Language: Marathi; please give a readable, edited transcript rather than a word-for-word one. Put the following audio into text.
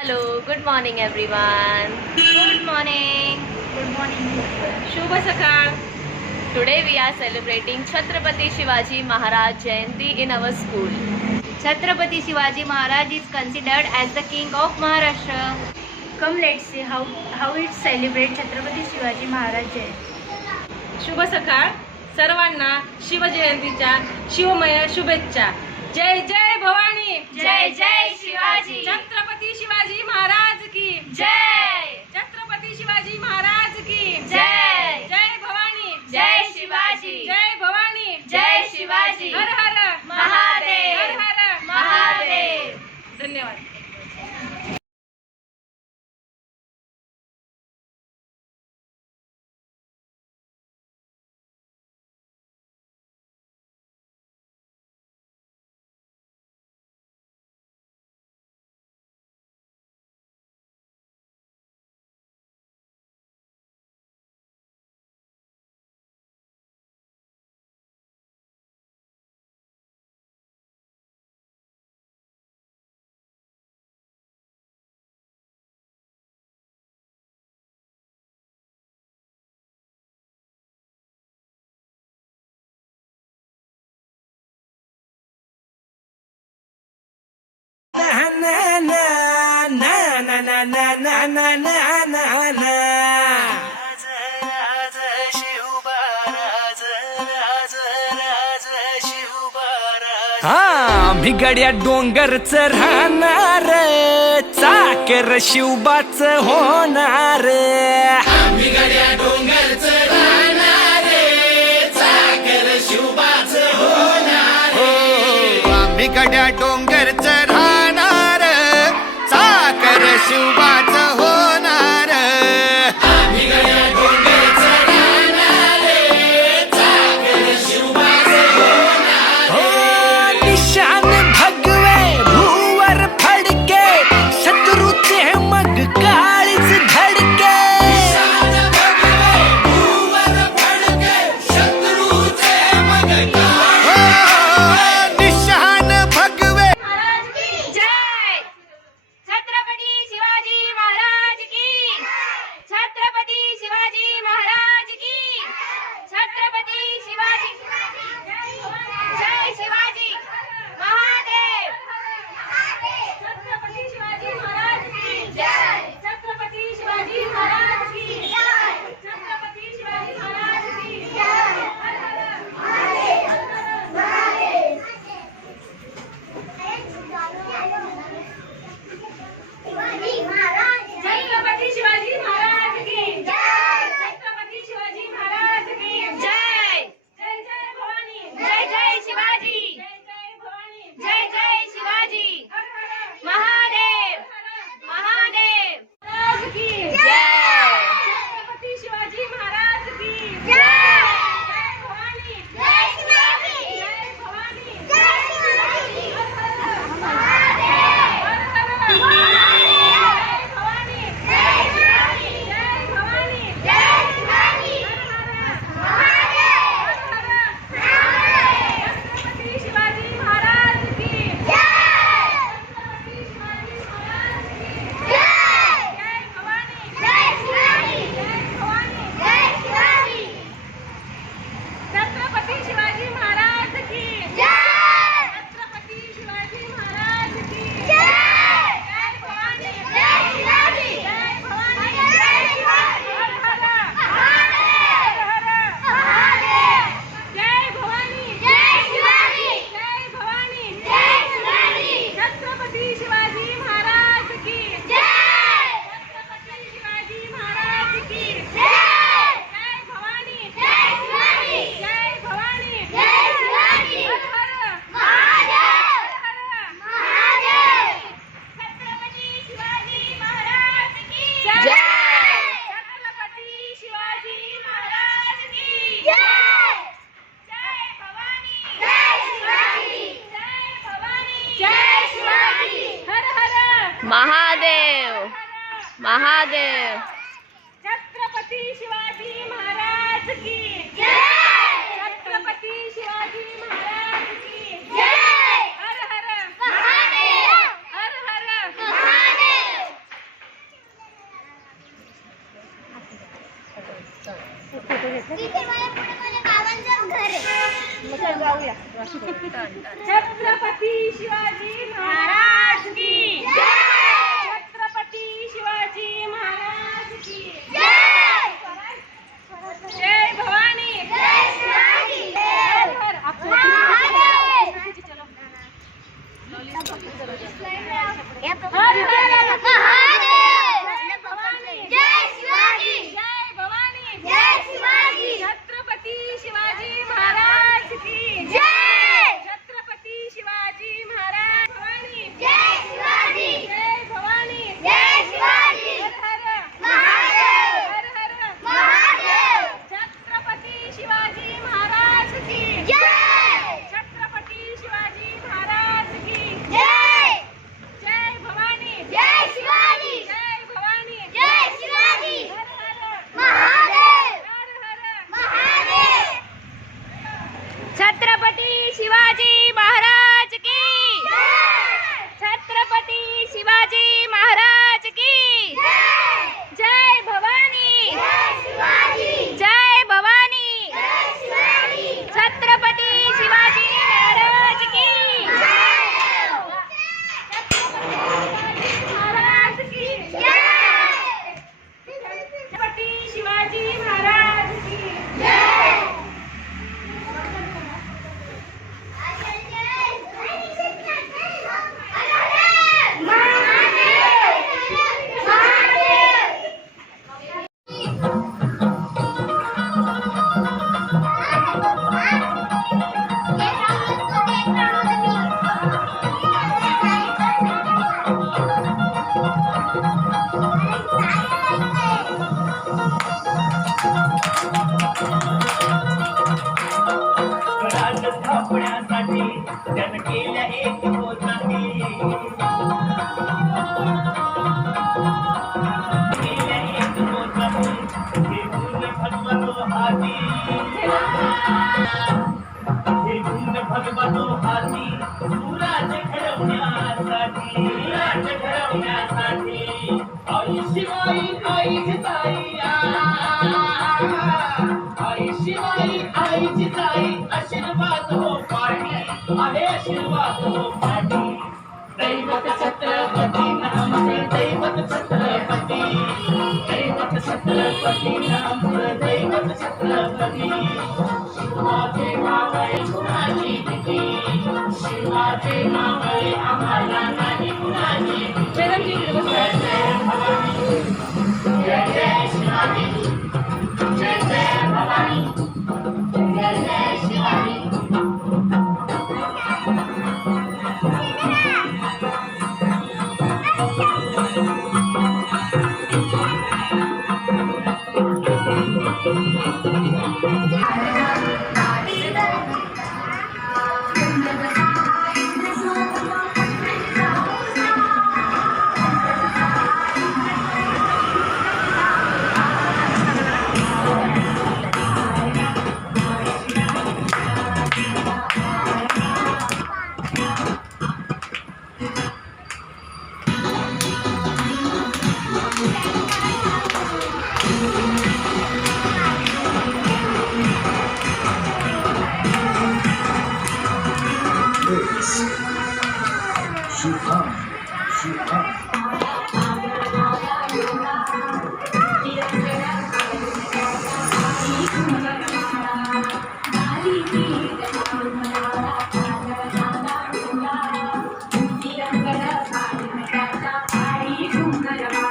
Hello, good morning everyone. Good morning. Good morning. शुभ सकाळ. Today we are celebrating Chhatrapati Shivaji Maharaj Jayanti in our school. Chhatrapati Shivaji Maharaj is considered as the king of Maharashtra. Come, let's see how it celebrates Chhatrapati Shivaji Maharaj Jayanti. शुभ सकाळ. सर्वांना शिवजयंतीच्या शिवमय शुभेच्छा. जय जय भवानी. जय जय शिवाजी. छत्रपती शिवाजी महाराज की जय. छत्रपती शिवाजी महाराज की जय. जय भवानी. जय शिवाजी. जय भवानी. जय शिवाजी. हर हर महादेव. हर हर महादेव. धन्यवाद. आम्ही गड्या डोंगरच राहणार, चाकर शिवबाच होणार. आम्ही गड्या डोंगरच राहणार, चाकर शिवबाच होणार. आम्ही गड्या डोंगरच राहणार, चाकर शिवबाच होणार. आम्ही गड्या डोंगरच राहणार, चाकर शिवबाच होणार. निशान भगवे भूवर फडके, शत्रूचे मग काळीच धडके. निशान भगवे भूवर फडके, शत्रूचे मग निशान भगवे. महाराज की जय. छत्रपती शिवाजी महाराज की. छत्रपती शिवाजी महाराज की. छत्रपती शिवाजी. जय शिवाजी. महादेव. छत्रपती शिवाजी महाराज की जय. छत्रपती शिवाजी महाराज की जय. छत्रपती शिवाजी महाराज की जय. महादेव. महादेव. शिवाजी महाराज. छत्रपती शिवाजी महाराज की जय. छत्रपती शिवाजी महाराज की जय. जय जय भवानी. जय जय शिवाजी. जय जय भवानी. जय जय शिवाजी. महादेव. महादेव. महाराज की जय. छत्रपती शिवाजी महाराज की जय. जय भवानी. जय शिवाजी. जय भवानी. जय शिवाजी. महादेव. हर हर महादेव. जय भवानी. जय शिवाजी. जय भवानी. जय शिवाजी. महादेव. हर हर महादेव. छत्रपती शिवाजी महाराज की जय. छत्रपती शिवाजी महाराज की जय. जय भवानी. जय शिवाजी. जय भवानी. जय शिवाजी. छत्रपती शिवाजी महाराज की जय. छत्रपती शिवाजी महाराज की जय. जय भवानी. जय शिवाजी. जय भवानी. जय शिवाजी. हर हर महादेव. हर हर महादेव. जय भवानी. जय शिवाजी. जय भवानी. जय शिवाजी. छत्रपती शिवाजी महाराज की जय. छत्रपती शिवाजी महाराज की जय. जय भवानी. जय शिवाजी. जय भवानी. जय शिवाजी. हर हर महादेव. हर हर महादेव. छत्रपती शिवाजी महाराज की जय. छत्रपती शिवाजी महाराज की जय. जय भवानी. जय शिवाजी. जय भवानी. जय शिवाजी. हर हर महादेव. महादेव. छत्रपती शिवाजी महाराज की जय. छत्रपती शिवाजी महाराज की जय. हर हर महादेव. हर हर महादेव. छत्रपती शिवाजी महाराज की छत्रपती शिवाजी महाराज की जय भवानी छत्रपती शिवाजी महाराज की छत्रपती शिवाजी महाराज भवानी जय भवानी हर हर महादेव छत्रपती शिवाजी महाराज की छत्रपती शिवाजी महाराज की जय भवानी छत्रपती शिवाजी महाराज की छत्रपती शिवाजी महाराज की जय भवानी छत्रपती शिवाजी महाराज की छत्रपती शिवाजी महाराज की थापण्यासाठी त्यानं केल्या एक पोचाटी केल्या एक पोचाटी हे गुण भगवतो हाती सुराज घडवण्यासाठी आई शिवाई आई जिजाई आई शिवाई आई जिजाई आशीर्वाद हो पाठी आहे आशीर्वाद हो पाठी दैवत छत्रपती नामचे दैवत छत्रपती नामचे दैवत छत्रपती शिवाचे मावळे कुणाची भीती शिवाचे मावळे आम्हाला नाही कुणाची भीती जय जय भवानी जय जय शिवाजी जय जय भवानी जय जय शिवाजी Thank you.